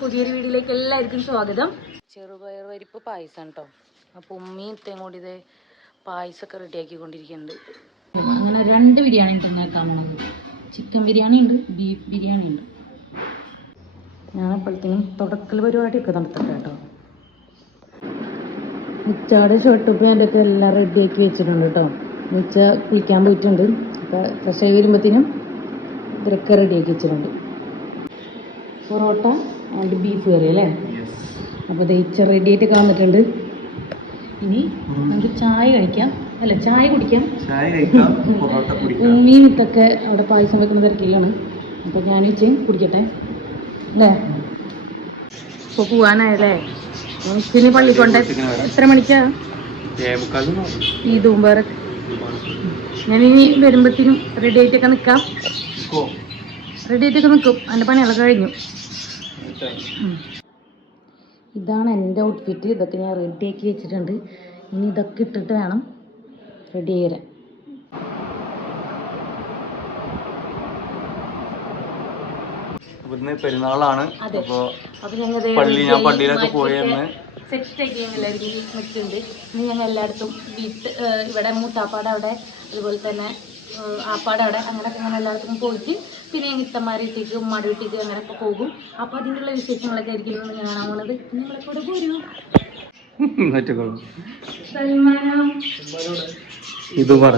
പുതിയൊരു വീഡിയോയിലേക്ക് എല്ലാവർക്കും സ്വാഗതം. ചെറുപയർ വരിപ്പ് പായസം കേട്ടോ അപ്പൊ ഉമ്മയും ഇത്തേം കൂടി ഇതേ പായസമൊക്കെ റെഡിയാക്കി കൊണ്ടിരിക്കുന്നുണ്ട് അങ്ങനെ രണ്ട് ബിരിയാണി തിന്നേക്കാൻ പോണത് ചിക്കൻ ബിരിയാണി ഉണ്ട് ബീഫ് ബിരിയാണി ഉണ്ട്. ഞാൻ അപ്പോഴത്തേനും തുടക്കൽ പരിപാടിയൊക്കെ നടത്തട്ടെ കേട്ടോ ഉച്ചയുടെ എന്റെ ഒക്കെ എല്ലാം റെഡിയാക്കി വെച്ചിട്ടുണ്ട് കേട്ടോ ഉച്ച കുളിക്കാൻ പോയിട്ടുണ്ട്. അപ്പോൾ ഫ്രഷ് ആയി വരുമ്പോഴത്തേനും ഇതൊക്കെ റെഡിയാക്കി വെച്ചിട്ടുണ്ട്. പൊറോട്ട ആൻഡ് ബീഫ് കറി അല്ലേ? അപ്പോൾ ദയിച്ച റെഡി ആയിട്ട് കാണിട്ടുണ്ട് ഇനി നമുക്ക് ചായ കഴിക്കാം. അല്ല ചായ കുടിക്കാം. ഉമ്മിയും ഇതൊക്കെ അവിടെ പായസം വെക്കുന്ന തിരക്കിലാണ്. അപ്പോൾ ഞാൻ ഉച്ചയും കുടിക്കട്ടെ. അല്ലേ? ഇപ്പോൾ പോവാനായല്ലേ? ഉച്ചിന് പള്ളിക്കൊണ്ട് എത്ര മണിക്കാ? ഈ തൂമ്പാറ് ഞാനിനി വരുമ്പോഴത്തേനും റെഡി ആയിട്ടൊക്കെ നിൽക്കാം റെഡി ആയിട്ടൊക്കെ നിൽക്കും. അതിന്റെ പണികളൊക്കെ കഴിഞ്ഞു. ഇതാണ് എന്റെ ഔട്ട്ഫിറ്റ്. ഇതൊക്കെ ഞാൻ റെഡിയാക്കി വെച്ചിട്ടുണ്ട്. ഇനി ഇതൊക്കെ ഇട്ടിട്ട് വേണം റെഡി ആയി വരാൻ ഇന്ന് പെരുന്നാളാണ്. അതെ. അപ്പൊ പള്ളി ഞാൻ പള്ളിയിലൊക്കെ പോയെന്ന് സെറ്റ് ഞങ്ങൾ നിൽക്കുന്നുണ്ട് ഇനി ഞങ്ങൾ എല്ലായിടത്തും വീട്ട് ഇവിടെ മൂട്ടാപ്പാട് അവിടെ അതുപോലെ തന്നെ ഏഹ് ആപ്പാട് അവിടെ അങ്ങനെയൊക്കെ അങ്ങനെ എല്ലായിടത്തും പോയിട്ട് പിന്നെ ഞങ്ങൾ വീട്ടിലേക്ക് ഉമ്മാടെ വീട്ടിലേക്ക് അങ്ങനെയൊക്കെ പോകും. അപ്പോൾ അതിനുള്ള വിശേഷങ്ങളൊക്കെ ആയിരിക്കും ഇന്ന് കാണാൻ പോണത്. നിങ്ങളെ കൂടെ പോരൂ. ഇത് പറ.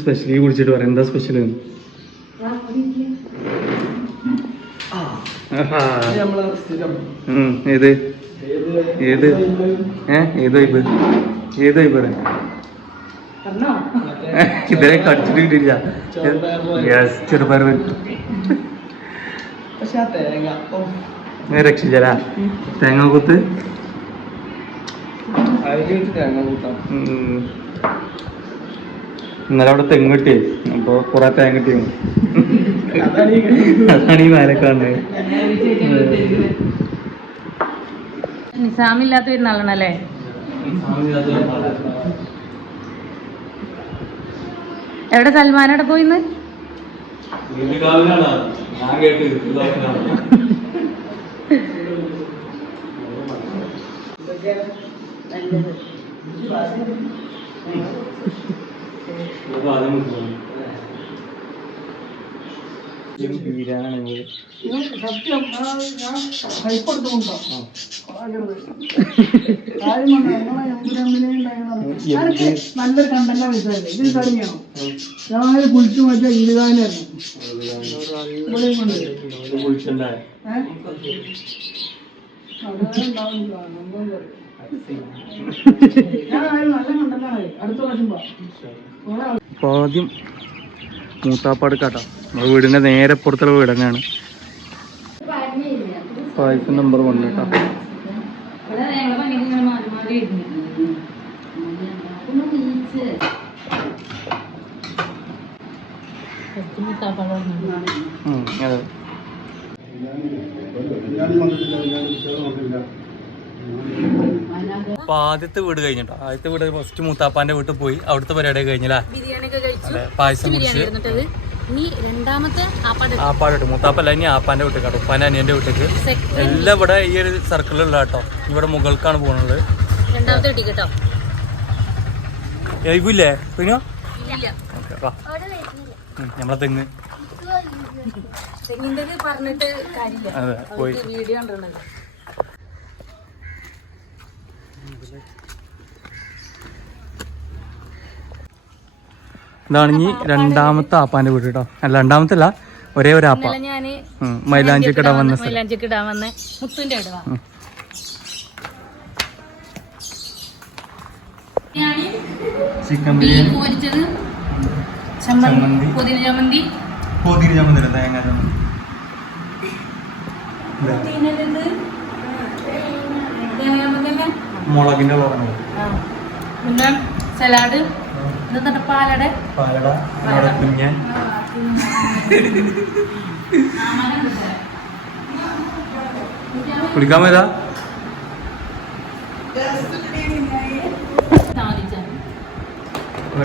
സ്പെഷ്യലി കുടിച്ചിട്ട് പറയാം എന്താ സ്പെഷ്യൽ ഏത് ഏത്? ഏ ഏത് വൈബ് ഏത് വൈബ് പറയാം? കടിച്ചിട്ട് യെസ് ചെറുപയർ രക്ഷിച്ചല തേങ്ങ കുത്ത്. ഇന്നലെ അവിടെ തെങ്ങ് കിട്ടി അപ്പൊ കുറെ തേങ്ങ കിട്ടി അതാണ് ഈ കാണുന്നത് നിസാമില്ലാത്ത പെരുന്നാളാണല്ലേ എവിടെ സൽമാനോടെ പോയിന്ന്? ഞാൻ നല്ലൊരു കണ്ടന്റ് മനസ്സിലായില്ലേ ഇത് കളിയാണോ രാവിലെ കുളിച്ചു മാറ്റിയ ഇരുകാനായിരുന്നു ഇവിടെയും കൊണ്ട് ഏഹ് അവിടെ ഉണ്ടാവുന്നില്ല നമ്പം പറയും ഞാൻ ആയാലും നല്ല കണ്ടന്റാണ് അടുത്ത പ്രാവശ്യം പോവാം അപ്പൊ ആദ്യം മൂത്താപ്പാട് കാട്ടാം. നമ്മുടെ വീടിന്റെ നേരെ പുറത്തുള്ള വീട് തന്നെയാണ്. പായസം നമ്പർ വൺ കേട്ടോ അപ്പൊ ആദ്യത്തെ വീട് കഴിഞ്ഞിട്ടോ? ആദ്യത്തെ വീട് ഫസ്റ്റ് മൂത്താപ്പാന്റെ വീട്ടിൽ പോയി. അവിടുത്തെ പരിപാടി കഴിഞ്ഞില്ല? ബിരിയാണി കഴിച്ചു. അതെ പായസം കുടിച്ച്. ഇനി രണ്ടാമത്തെ മൂത്താപ്പല്ല ഇനി ആപ്പാന്റെ വീട്ടിൽ കേട്ടോ. ഉപ്പാന്റെ അനിയന്റെ വീട്ടിലേക്ക് എല്ലാം ഇവിടെ ഈ ഒരു സർക്കിളിലുള്ള കേട്ടോ. ഇവിടെ മുകൾക്കാണ് പോകുന്നത് രണ്ടാമത്തെ കേട്ടോ. പിന്നോ? നമ്മളെ തെങ്ങ്. പറഞ്ഞിട്ട് കാര്യമില്ല. അതെ പോയി. വീഡിയോ കണ്ടിട്ടുണ്ടല്ലോ ഇതാണ് ഇനി രണ്ടാമത്തെ ആപ്പാന്റെ വീട് കേട്ടോ അല്ല രണ്ടാമത്തെ അല്ല ഒരേ ഒരു ആപ്പ. മൈലാഞ്ചി കിടാൻ മൈലാഞ്ചിക്കട വന്ന മുത്തുന്റെ ചിക്കൻ പൊരിച്ചത് ചമ്മന്തി. പുതിന ചമ്മന്തി. ചമ്മന്തി തേങ്ങ ചമ്മന്തി. മുളകിന്റെ പിന്നെ സലാഡ്. പാലട? പാലട കുഞ്ഞൻ. കുടിക്കാൻ വരാ?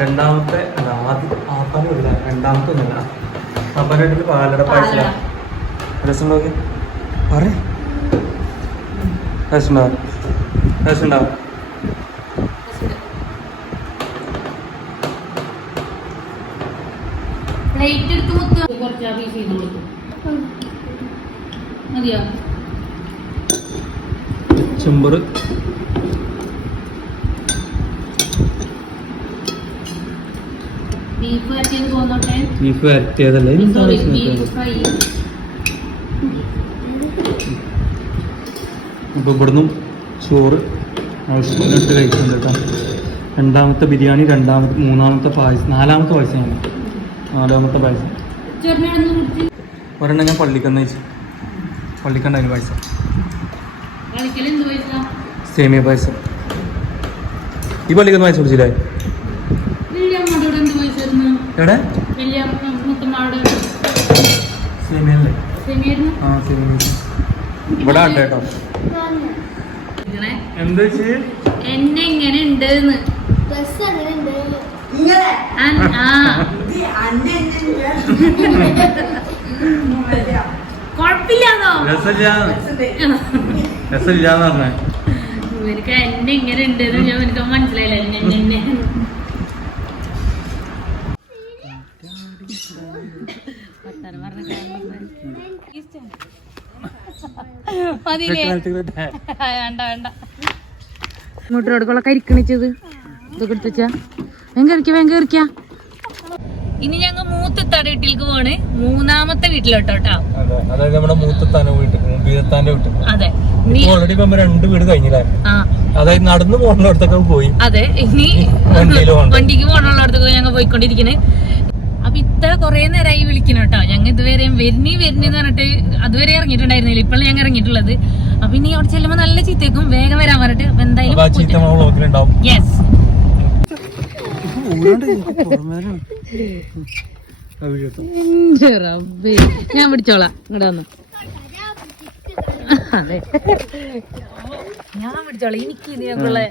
രണ്ടാമത്തെ അല്ല ആദ്യം ആപ്പാന്റെ ഇല്ല രണ്ടാമത്തെ ഒന്നല്ല. ആപ്പാനായിട്ട് പാലട പായസ രസം പറ രസം രസമുണ്ടോ? പ്ലേറ്റ് എടുത്ത് മുത്ത് കുറച്ച് ആ പീസ് ചെയ്ത് കൊടുക്കും. മതിയോ? ചെമ്പറ് ബീഫ് വരട്ടിയത് തോന്നോട്ടെ ബീഫ് വരട്ടിയതല്ലേ? അപ്പോൾ ഇവിടുന്നും ചോറ് ആവശ്യത്തിനിട്ട് കഴിക്കുന്നുണ്ട് കേട്ടോ. രണ്ടാമത്തെ ബിരിയാണി രണ്ടാമത്തെ മൂന്നാമത്തെ പായസം നാലാമത്തെ പായസമാണ് നാലാമത്തെ പായസം ഒരെണ്ണം ഞാൻ പള്ളിക്കന്ന് കഴിച്ചു പള്ളിക്കണ്ടായിരുന്നു പായസം സേമിയ പായസം ഈ പള്ളിക്കന്ന് പായസം കുടിച്ചില്ലേ എവിടെ? ഇവിടെ ആട്ടെ കേട്ടോ. എന്താ വെച്ച്? എന്നെ എങ്ങനെ ഉണ്ടെന്ന്. ഡ്രസ് ആ. രസമില്ലാന്ന് പറഞ്ഞേ. ഇവർക്ക് എന്നെ ഇങ്ങനെ ഉണ്ടെന്ന് ഞാൻ എനിക്ക് മനസ്സിലായില്ല. എന്നെ ഇങ്ങോട്ടോടുക്കുള്ള കരിക്കണിച്ചത് ഇതൊക്കെ എടുത്തുവച്ചാ വേഗം കറിക്ക വേഗം കറിക്ക ഇനി ഞങ്ങൾ മൂത്തത്താടെ വീട്ടിലേക്ക് പോണ് മൂന്നാമത്തെ വീട്ടിലോട്ടോ കേട്ടോ അതെ. അതായത് നമ്മുടെ മൂത്തത്താന്റെ വീട്ടിൽ മുമ്പീരത്താന്റെ വീട്ടിൽ അതെ. ഓൾറെഡി ഇപ്പൊ രണ്ട് വീട് കഴിഞ്ഞില്ലേ? ആ. അതായത് നടന്നു പോകുന്നിടത്തൊക്കെ പോയി. അതെ. ഇനി. വണ്ടിക്ക് പോകണുള്ളടത്തൊക്കെ ഞങ്ങൾ പോയിക്കൊണ്ടിരിക്കണേ. അപ്പൊ ഇത്ര കൊറേ നേരമായി വിളിക്കണം കേട്ടോ ഞങ്ങൾ ഇതുവരെയും വരുന്നി വരുന്നി എന്ന് പറഞ്ഞിട്ട് അതുവരെ ഇറങ്ങിയിട്ടുണ്ടായിരുന്നില്ല. ഇപ്പോഴാണ് ഞങ്ങൾ ഇറങ്ങിയിട്ടുള്ളത്. അപ്പൊ ഇനി അവിടെ ചെല്ലുമ്പോ നല്ല ചീത്തേക്കും. വേഗം വരാൻ പറഞ്ഞിട്ട്. എന്തായാലും വ്ളോഗിലുണ്ടാവും ഞാൻ പിടിച്ചോളാം. ഇങ്ങോട്ട് വന്നു. അതെ. ഞാൻ പിടിച്ചോളാം. എനിക്ക് ഇതിനൊക്കെയുള്ള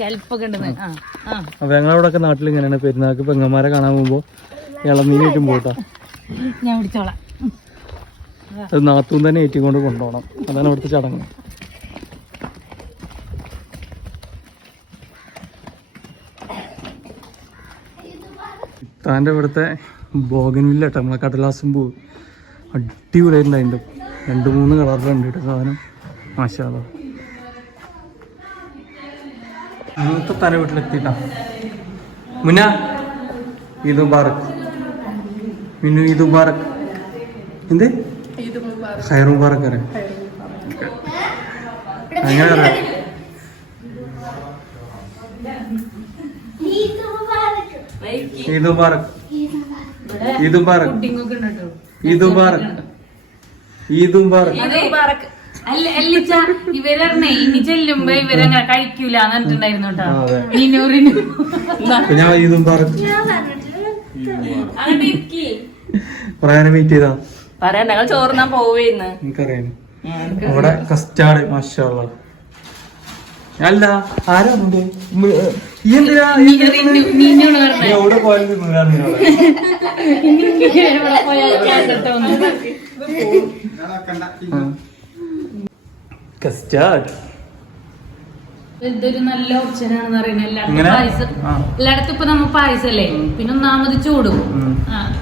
കെൽപ്പൊക്കെ ഉണ്ടെന്ന്. ആ ആ. അപ്പൊ ഞങ്ങളവിടെ നാട്ടിൽ ഇങ്ങനെയാണ്. പെരുന്നാൾക്ക് പെങ്ങന്മാരെ കാണാൻ പോകുമ്പോ ഇളനീരായിട്ടും പോട്ടാ. ഞാൻ പിടിച്ചോളാം. അത് നാത്തൂൻ തന്നെ ഏറ്റിക്കൊണ്ട് കൊണ്ടുപോകണം. അതാണ് അവിടുത്തെ ചടങ്ങ്. താന്റെ ഇവിടുത്തെ ബോഗൻവില്ല കേട്ടോ നമ്മളെ കടലാസും പൂ. അടിപൊളിയായിട്ടുണ്ട് അതിന്റെ. രണ്ട് മൂന്ന് കളറിലുണ്ട് കേട്ടോ സാധനം. മാഷാലോ മൂത്ത തന വീട്ടിലെത്തിട്ടാ മുന്ന ഈദ് മുബാറക്. മിന്നു ഈദ് മുബാറക്. എന്ത്? ഖൈർ മുബാറക് അറിയാം അങ്ങനെ അറിയാം അല്ല അല്ലിച്ച ഇവരറിഞ്ഞേ? ഇനി ചെല്ലുമ്പോ ഇവരങ്ങനെ കഴിക്കൂല എന്നിട്ടുണ്ടായിരുന്നു കേട്ടോ. ആ, അതെ. നീനൂറിന് അപ്പൊ ഞാൻ പറയാനും വെയിറ്റ് ചെയ്താ? പറയാൻ ഞങ്ങൾ ചോറിനാൻ പോവേന്ന്. എനിക്കറിയാം. അവിടെ കസ്റ്റാർഡ് മാഷാള്ള അല്ല ആരാ നിന്റെ? ഈ എന്തിനാ എവിടെ പോയാലും നിന്നോട്. കസ്റ്റാർഡ് ഇതൊരു നല്ല ഓപ്ഷൻ ആണെന്ന് പറയുന്നത്. എല്ലായിടത്തും? പായസം. എല്ലായിടത്തും ഇപ്പൊ നമ്മ പായസല്ലേ പിന്നെ ഒന്നാമത് ചൂടും.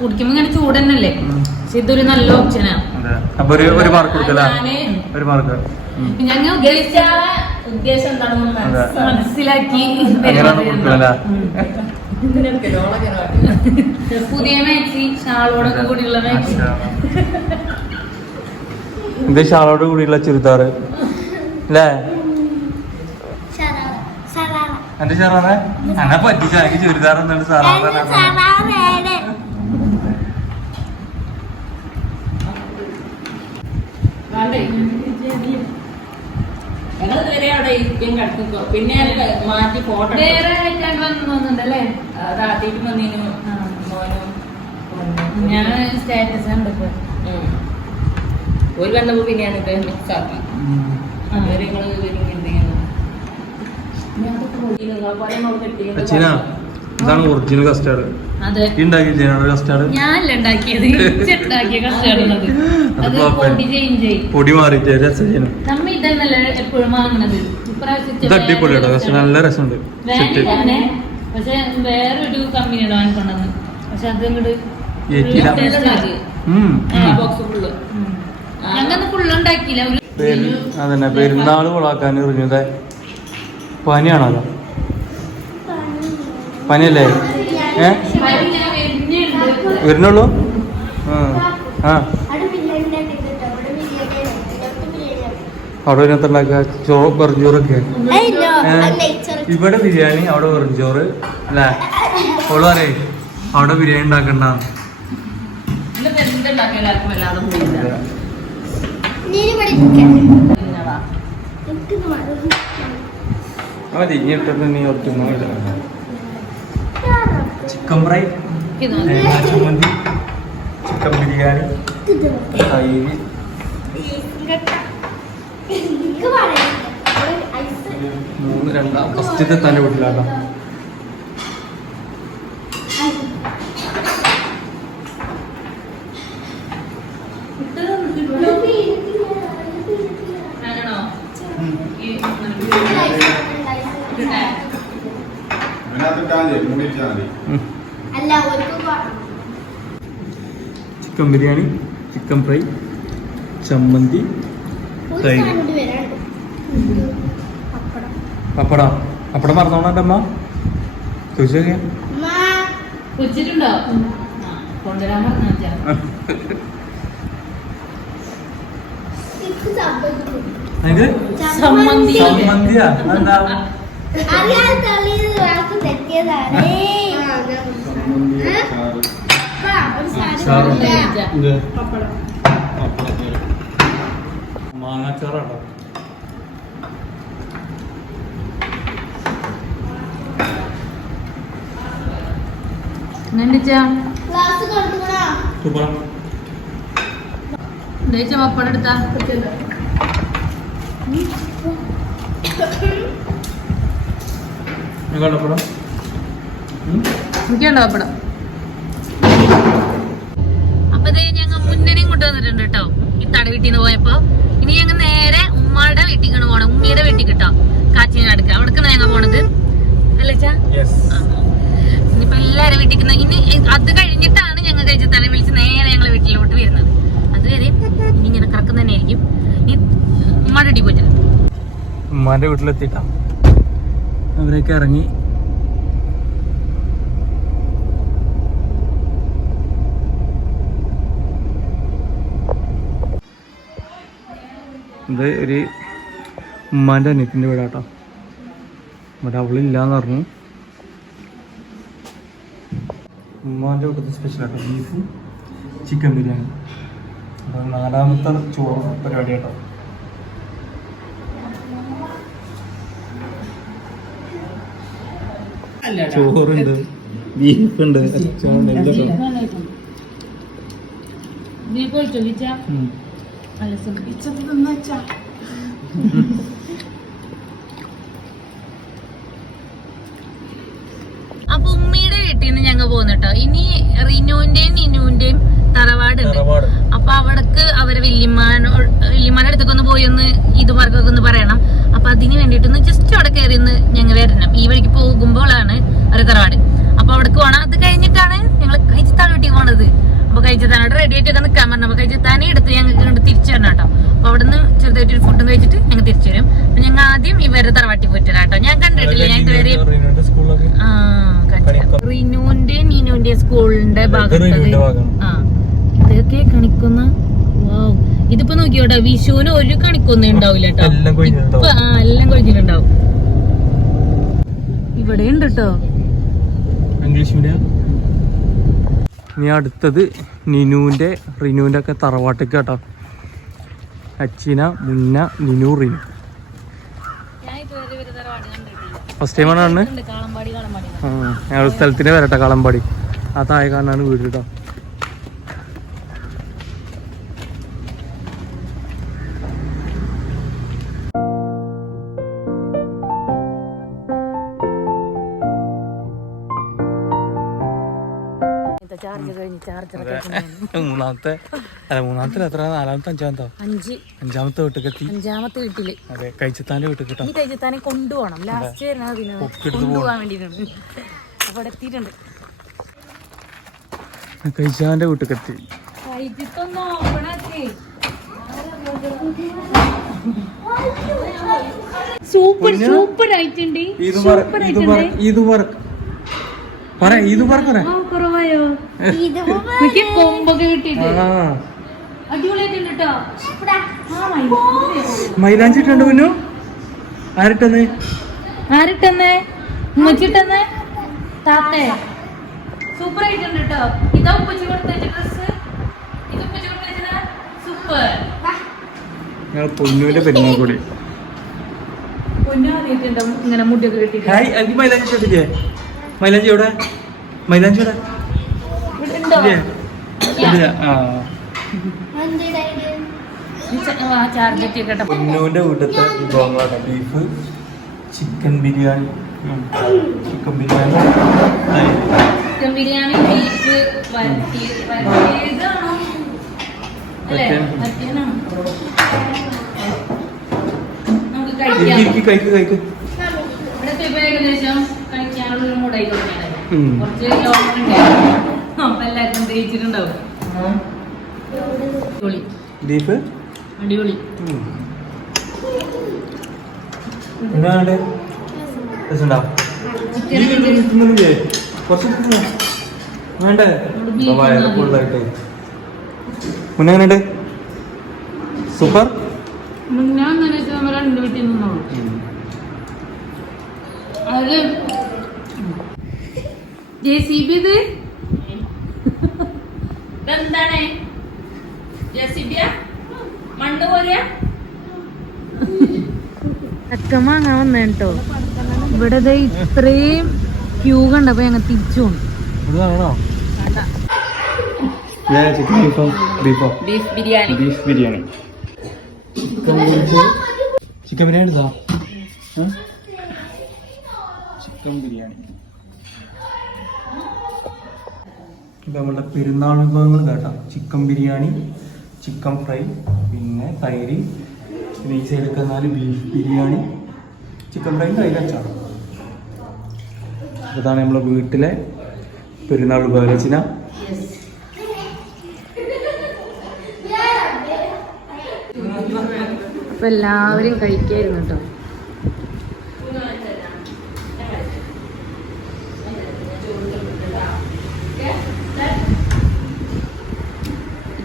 കുടിക്കുമ്പോ ഇങ്ങനെ ചൂട് തന്നെയല്ലേ. പക്ഷെ ഇതൊരു നല്ല ഓപ്ഷനാണ് അപ്പൊ ഒരു മാർക്ക് കൊടുക്കല ഒരു മാർക്ക് ഞങ്ങൾ ഉദ്ദേശം എന്താണെന്ന്. മനസ്സിലാക്കി പുതിയ മാക്സി ഷാളോടൊക്കെ കൂടിയുള്ള മാക്സി ഇത് ഷാളോട് കൂടിയുള്ള ചുരിദാറ് അല്ലേ എന്റെ ഷെറാറെ എന്നെ പറ്റിച്ച എനിക്ക് ചുരിദാർ എന്താണ് സാറാ ഞങ്ങൾ അവിടെ ഇരിക്കും പിന്നെ മാറ്റി ഫോട്ടോ വേറെ ആയിട്ടാണ് മോനും ഞാൻ സ്റ്റാറ്റസ് കണ്ടപ്പോ. ഒരു വന്നപ്പോ പിന്നെയാണ് ഇത് മിക്സ് ആക്കി. ഇതാണ് ഒറിജിനൽ കസ്റ്റാർഡ് പൊടി ഇത് അടിപൊളിയാട്ടോ. കസ്റ്റ നല്ല രസമുണ്ട്. പക്ഷെ വേറൊരു പക്ഷെ അത് പെരു അതന്നെ. പെരുന്നാൾ കൊളാക്കാൻ എറിഞ്ഞത് പനിയാണല്ലോ പനിയല്ലേ? ഏ? വരുന്നുള്ളൂ? ആ ആ. അവിടെ ഇതിനകത്ത് ഉണ്ടാക്കുക ചോ വെറുംചോറൊക്കെ ഇവിടെ ബിരിയാണി അവിടെ വെറുംചോറ് അല്ലേ? അവൾ പറയേ അവിടെ ബിരിയാണി ഉണ്ടാക്കണ്ട. മതി ഇനി ഇട്ടിട്ട് നീ ഒട്ടുമോ ചിക്കൻ ഫ്രൈ ചമ്മന്തി ചിക്കൻ ബിരിയാണി തൈര്. മൂന്ന് രണ്ടാം ഫസ്റ്റത്തെ തന്നെ വീട്ടിലാട്ടോ ആണോ അല്ല ഒരു ചിക്കൻ ബിരിയാണി ചിക്കൻ ഫ്രൈ ചമ്മന്തി തൈര്. പപ്പട. പപ്പടം. പപ്പടം എന്റെ അമ്മ. ചോദിച്ചു നോക്കിയാ. എന്താ തെറ്റിയതാണ്. മാങ്ങാച്ചാറാട്ടോ ഉദ്ദേശിച്ച പപ്പടം എടുത്താ. നിങ്ങളുടെ പപ്പടം? എനിക്കുണ്ടോ പപ്പടം? ഇത് ഞങ്ങൾ മുന്നണിയും കൊണ്ടുവന്നിട്ടുണ്ട് കേട്ടോ ഈ തട വീട്ടിൽ നിന്ന് പോയപ്പോ. ഇനി ഞങ്ങൾ നേരെ ഉമ്മയുടെ വീട്ടിലേക്കാണ് പോണത് ഉമ്മിയുടെ വീട്ടിൽ കിട്ടോ കാച്ചിന് അടുക്ക അവിടേക്കാണ് ഞങ്ങൾ പോണത്? അല്ലേ യെസ് ഇനിയിപ്പോ എല്ലാരും വീട്ടിൽ ഇനി അത് കഴിഞ്ഞിട്ടാണ് ഞങ്ങൾ കഴിച്ച തല വിളിച്ച് നേരെ ഞങ്ങൾ വീട്ടിലോട്ട് വരുന്നത്. അതുവരെ ഇനി ഇങ്ങനെ കറക്കം തന്നെ ആയിരിക്കും. ഈ ഉമ്മയുടെ വീട്ടിൽ പോയിട്ടില്ല ഉമ്മാന്റെ വീട്ടിലെത്തിട്ടാ. അവരൊക്കെ ഇറങ്ങി ഇത് ഒരു ഉമ്മാന്റെ അനിയത്തിന്റെ വീടാട്ടോ. ഇവിടെ അവളില്ലാന്ന് പറഞ്ഞു. ഉമ്മാന്റെ വീട്ടിൽ സ്പെഷ്യൽ ആട്ടോ ബീഫ് ചിക്കൻ ബിരിയാണി. അപ്പോൾ നാലാമത്തെ ചോറ് പരിപാടി കേട്ടോ ചോറുണ്ട്. ബീഫുണ്ട്. അച്ചാറുണ്ട്. എല്ലാം നീ പോയിട്ടോ വിച്ചാ ഉം. അല്ല അപ്പൊ ഉമ്മയുടെ വീട്ടിൽ നിന്ന് ഞങ്ങൾ പോന്നിട്ടോ ഇനി റിനുവിന്റെയും നിനുവിന്റെയും തറവാടുണ്ട്. തറവാട്. അപ്പൊ അവിടക്ക് അവരെ വല്യമ്മാനോ അടുത്തൊക്കെ ഒന്ന് പോയി ഒന്ന് ഇത് വർക്കൊക്കെ ഒന്ന് പറയണം. അപ്പൊ അതിന് വേണ്ടിട്ടൊന്ന് ഒന്ന് ജസ്റ്റ് അവിടെ കയറി ഒന്ന് ഞങ്ങൾ വരണം. ഈ വഴിക്ക് പോകുമ്പോഴാണ് അവരെ തറവാട്. അപ്പൊ അവിടേക്ക് പോകണം അത് കഴിഞ്ഞിട്ടാണ് ഞങ്ങൾ കഴിച്ച് തള്ളിട്ടി പോണത്. അപ്പൊ കഴിച്ചത്താനോട് റെഡി ആയിട്ടൊക്കെ നിൽക്കാൻ പറഞ്ഞു. അപ്പൊ കഴിച്ചത്താനെ എടുത്ത് ഞങ്ങൾക്ക് ഇങ്ങോട്ട് തിരിച്ചു വരണം കേട്ടോ. അപ്പൊ അവിടുന്ന് ചെറുതായിട്ട് ഒരു ഫുഡും കഴിച്ചിട്ട് ഞങ്ങൾ തിരിച്ചു വരും. അപ്പൊ ഞങ്ങൾ ആദ്യം ഇവരെ തറവാട്ടി പോയിട്ട് കേട്ടോ. ഞാൻ കണ്ടിട്ടില്ല. ഞാൻ ഇതുവരെ ആ, കണ്ടില്ല. റിനുവിന്റെ നീനുവിന്റെ സ്കൂളിന്റെ ഭാഗത്ത് ആ. ഇതൊക്കെ കണിക്കുന്ന. ഇതിപ്പോ നോക്കിയോട്ടെ വിഷുവിന് ഒരു കണിക്കൊന്നും ഉണ്ടാവില്ല കേട്ടോ. ഇപ്പൊ, ആ എല്ലാം കൊഴിഞ്ഞിട്ടുണ്ടാവും. ഇവിടെ ഉണ്ട് കേട്ടോ. English medium? ഇനി അടുത്തത് നിനുവിന്റെ റിനുവിന്റെ ഒക്കെ തറവാട്ടേക്ക് കേട്ടോ. അച്ചിന മുന്ന നിനു റിനു. ഫസ്റ്റ് ടൈമാണ് കാളമ്പാടി ആ ഞങ്ങൾ സ്ഥലത്തിന് വരട്ടെ കളമ്പാടി. ആ താഴെ കാണാനാണ് വീട് കേട്ടോ. മൂന്നാമത്തെ അല്ല മൂന്നാമത്തെ എത്ര നാലാമത്തെ അഞ്ചാമത്തോ? അഞ്ച്. അഞ്ചാമത്തെ വീട്ടിലെത്തി. അഞ്ചാമത്തെ വീട്ടിൽ. അതെ കഴിച്ചത്താന്റെ വീട്ടിൽ കിട്ടാം. കഴിച്ചത്താനെ കൊണ്ടുപോകണം. ലാസ്റ്റ് കൊണ്ടുപോകാൻ വേണ്ടിയിട്ടുണ്ട് അപ്പൊ എത്തിയിട്ടുണ്ട്. കഴിച്ചാന്റെ വീട്ടിൽ എത്തി. സൂപ്പർ സൂപ്പർ ആയിട്ടുണ്ട്. ഇത് പറ ഇത് ഇത് പറ പറ ഇത് പറ പറ. ആ കുറവായോ? എനിക്ക് കൊമ്പൊക്കെ കിട്ടിയിട്ട് ആ. അടിപൊളിയായിട്ടുണ്ട് കേട്ടോ മൈലാഞ്ചി ഇട്ടുണ്ട് പിന്നു ആരിട്ടെന്ന്? ആരിട്ടെന്നേ? ഉമ്മച്ചിട്ടെന്ന്? താത്തേ. സൂപ്പർ ആയിട്ടുണ്ട് കേട്ടോ ഇതാ ഉപ്പച്ചി കൊടുത്ത ഡ്രസ് ഇത് ഉപ്പച്ചി കൊടുത്ത സൂപ്പർ. ഞങ്ങൾ പൊന്നുവിന്റെ പെരുന്നാൾ കൂടി. പൊന്നാറിയിട്ടുണ്ട് ഇങ്ങനെ മുടിയൊക്കെ കിട്ടിയിട്ട് ഹായ് എനിക്ക് മൈലാഞ്ചി എവിടെ? മൈലാഞ്ചി എവിടെ? കേട്ടോ പൊന്നുവിന്റെ വിഭവങ്ങളാണ്. Beef chicken biryani chicken biryani. Chicken biryani beef കഴിക്കാം. കഴിക്ക് ഏകദേശം ഒരു മൂടായി തുടങ്ങിയത്. കുറച്ച് ലോകം ഉണ്ടായിരുന്നു. അപ്പൊ എല്ലാവർക്കും ദഹിച്ചിട്ടുണ്ടാവും അടിപൊളി. ബീഫ് അടിപൊളി? വേണ്ടേ. മുന്നേ സൂപ്പർ? ഞാൻ നേരത്തെ നമ്മൾ രണ്ട് വീട്ടിൽ നിന്നോളൂ. അത് ജെ സി ബി ഇത്? ഇതെന്താണ്? ജെ സി ബിയാ മണ്ണ് പോലെയാ? ചക്ക വാങ്ങാൻ വന്നേ കേട്ടോ ഇവിടെ ഇത്രയും ക്യൂ കണ്ടപ്പോ ഞങ്ങൾ തിരിച്ചു beef biryani. Beef biryani. Chicken biryani chicken biryani. ഇത് നമ്മളുടെ പെരുന്നാൾ വിഭവങ്ങൾ കേട്ടോ. ചിക്കൻ ബിരിയാണി ചിക്കൻ ഫ്രൈ പിന്നെ തൈര്. പിന്നെ ഈ സൈഡിൽ നാല് ബീഫ് ബിരിയാണി ചിക്കൻ ഫ്രൈ തൈര് അച്ചാറ്. അതാണ് നമ്മളെ വീട്ടിലെ പെരുന്നാൾ വിഭവരചന. അപ്പൊ എല്ലാവരും കഴിക്കായിരുന്നു കേട്ടോ.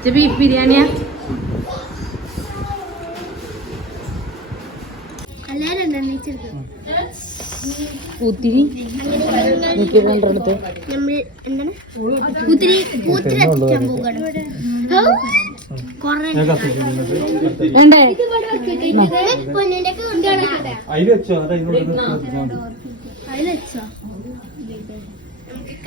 ഇത് ബീഫ് ബിരിയാണിയാ? രണ്ടെടുത്ത് കൂത്തിരി. വേണ്ടേ? അതിൽ വെച്ചോ? അതിൽ വെച്ചോ?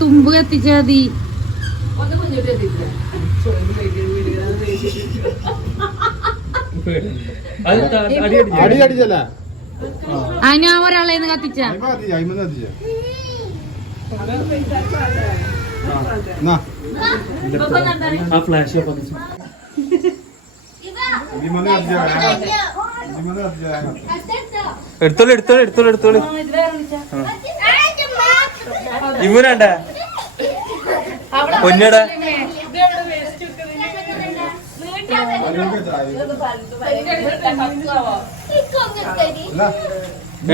തുമ്പ് കത്തിച്ചാ? മതി അത് ത- അടി അടി അടിച്ചു അടിച്ചല്ലേ? ആ ഞാൻ ഒരാളെ കത്തിച്ചാ. കത്തിച്ച ആ ഫ്ലാഷ് ഓഫ് ആക്കി. എടുത്തോളൂ എടുത്തോളൂ എടുത്തോളൂ എടുത്തോളൂ. ഇവനാണ്ട പൊന്നട.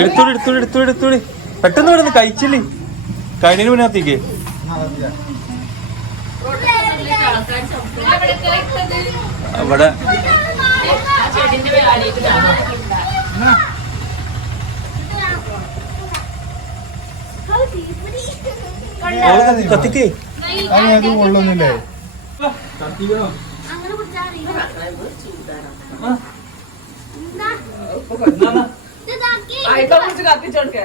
എടുത്തോളൂ എടുത്തോളൂ എടുത്തോളൂ എടുത്തോളൂ. പെട്ടെന്ന് ഇവിടെ കഴിച്ചില്ലേ? കഴിഞ്ഞതിന് കത്തിച്ച അവിടെ കത്തിക്കേ ഇതാക്കി ഇപ്പൊ കുറച്ച് കത്തിച്ചോട്ടെ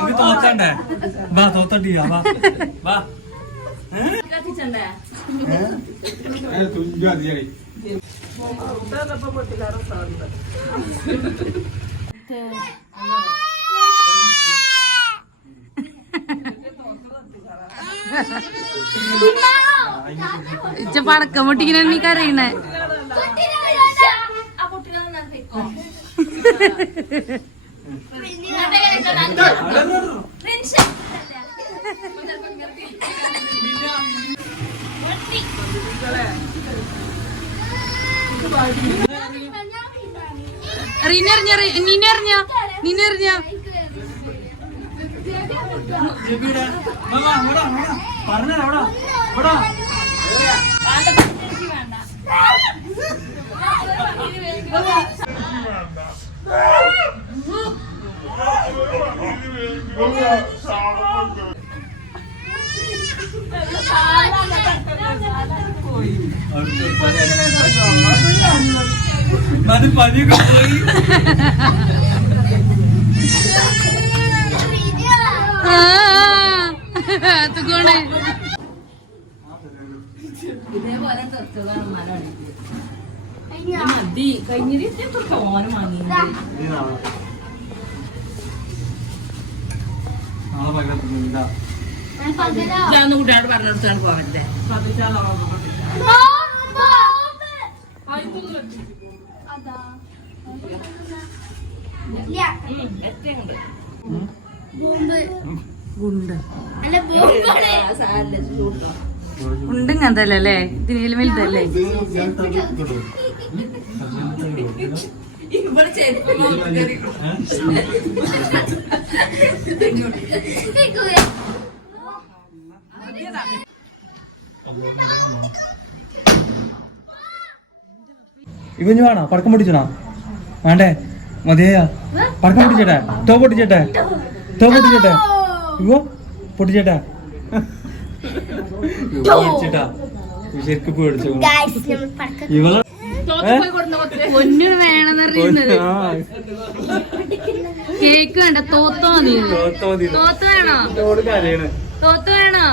ഇത് തോത്തണ്ടേ? വാ തോത്തട്ടിയാ വാ. വാ. ഇച്ച പടക്കം പൊട്ടിക്കണ നീ കരയണേ. പറഞ്ഞ അവിടെ ഇവിടെ അത് പതിയൊക്കെ പോയി തുകോണേ മതി. കഴിഞ്ഞിട്ട് തോനം വാങ്ങി നാളെ പകർത്തുന്നില്ല ഇതാന്ന് കുട്ടിയോട് പറഞ്ഞെടുത്താണ് പോകണ്ടേ ഗുണ്ട് ഉണ്ട് ഇങ്ങനത്തല്ലേ ഇതിലും വലുതല്ലേ ഇവഞ്ഞു വേണോ? പടക്കം പൊട്ടിച്ചണോ? വേണ്ടേ? മതിയാ പടക്കം പൊട്ടിച്ചേട്ടെ? തോ പൊട്ടിച്ചേട്ടെ? തോ പൊട്ടിച്ചേട്ടെ? ഇവോ പൊട്ടിച്ചേട്ടാ. ഇവ ശരിക്കും പേടിച്ചു. ഇവൾ പൊന്നു വേണമെന്നറിയുന്നത് കേക്ക് വേണ്ട തോത്തോ നീ തോത്ത് വേണോ? തോത്ത് വേണോ?